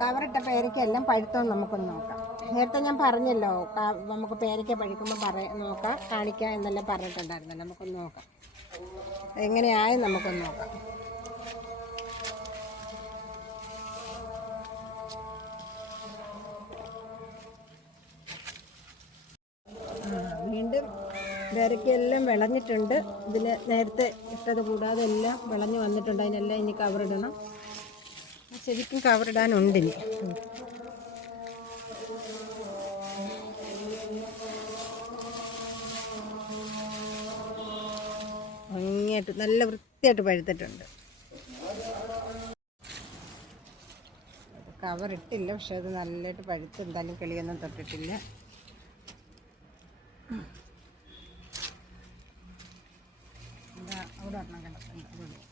കവറിട്ട പേരയ്ക്കെല്ലാം പഴുത്തോന്ന് നമുക്കൊന്ന് നോക്കാം. നേരത്തെ ഞാൻ പറഞ്ഞല്ലോ നമുക്ക് പേരയ്ക്ക പഴുക്കുമ്പോൾ നോക്കാം, കാണിക്കാം എന്നെല്ലാം പറഞ്ഞിട്ടുണ്ടായിരുന്നു. നമുക്കൊന്ന് നോക്കാം എങ്ങനെയായി, നമുക്കൊന്ന് നോക്കാം. വീണ്ടും പേരയ്ക്കെല്ലാം വിളഞ്ഞിട്ടുണ്ട്. ഇതിന് നേരത്തെ ഇട്ടത് കൂടാതെ എല്ലാം വിളഞ്ഞ് വന്നിട്ടുണ്ട്. അതിനെല്ലാം ഇനി കവറിടണം. ശരിക്കും കവറിടാനുണ്ട് ഇനി. ഭംഗിയായിട്ട് നല്ല വൃത്തിയായിട്ട് പഴുത്തിട്ടുണ്ട്. കവറിട്ടില്ല, പക്ഷെ അത് നല്ലതായിട്ട് പഴുത്ത്. എന്തായാലും കിളിയൊന്നും തൊട്ടിട്ടില്ല. അവിടെ ഒരെണ്ണം കിടക്കുന്നുണ്ട്.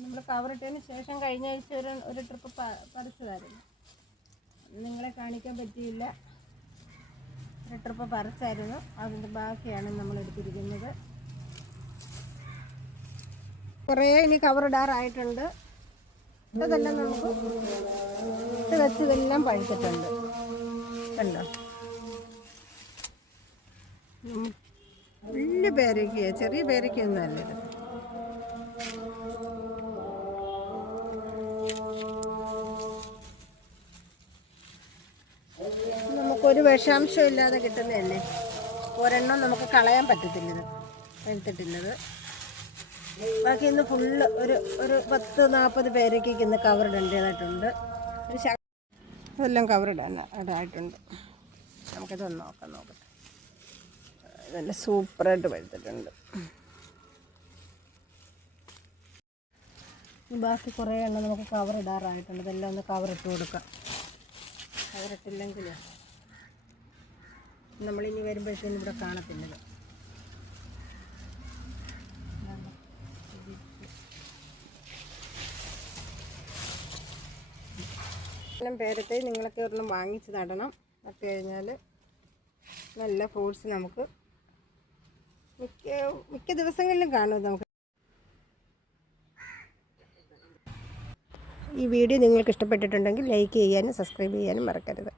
നമ്മൾ കവറിട്ടതിന് ശേഷം കഴിഞ്ഞ ആഴ്ച ഒരു ട്രിപ്പ് പറിച്ചതായിരുന്നു. നിങ്ങളെ കാണിക്കാൻ പറ്റിയില്ല. ഒരു ട്രിപ്പ് പറിച്ചായിരുന്നു. അതിൻ്റെ ബാക്കിയാണ് നമ്മൾ എടുത്തിരിക്കുന്നത്. കുറേ ഇനി കവറിടാറായിട്ടുണ്ട്. ഇതെല്ലാം നമുക്ക് ഇട്ട് വെച്ചതെല്ലാം പഴുത്തിട്ടുണ്ട്. കണ്ടോ, വലിയ പേരയ്ക്കയാണ്, ചെറിയ പേരയ്ക്കൊന്നും അല്ലത്. നമുക്കൊരു വിഷാംശം ഇല്ലാതെ കിട്ടുന്നതല്ലേ. ഒരെണ്ണം നമുക്ക് കളയാൻ പറ്റത്തില്ലത്, എടുത്തിട്ടില്ലത്. ബാക്കി ഇന്ന് ഫുള്ള് ഒരു 10-40 പേരേക്ക് ഇന്ന് കവറിടേണ്ടതായിട്ടുണ്ട്. അതെല്ലാം കവറിടാനായിട്ടുണ്ട്. നമുക്കിതൊന്ന് നോക്കട്ടെ. നല്ല സൂപ്പറായിട്ട് പഴുത്തിട്ടുണ്ട്. ബാക്കി കുറേ എണ്ണം നമുക്ക് കവറിടാറായിട്ടുണ്ട്. ഇതെല്ലാം ഒന്ന് കവറിട്ട് കൊടുക്കാം. കവറിട്ടില്ലെങ്കിൽ നമ്മളിനി വരുമ്പോഴത്തേനും ഇവിടെ കാണത്തില്ലത്. എല്ലാം പേരത്തെ നിങ്ങളൊക്കെ ഒരെണ്ണം വാങ്ങിച്ച് നടണം. നട്ട് കഴിഞ്ഞാൽ നല്ല ഫ്രൂട്ട്സ് നമുക്ക് മിക്ക ദിവസങ്ങളിലും കാണും. നമുക്ക് ഈ വീഡിയോ നിങ്ങൾക്ക് ഇഷ്ടപ്പെട്ടിട്ടുണ്ടെങ്കിൽ ലൈക്ക് ചെയ്യാനും സബ്സ്ക്രൈബ് ചെയ്യാനും മറക്കരുത്.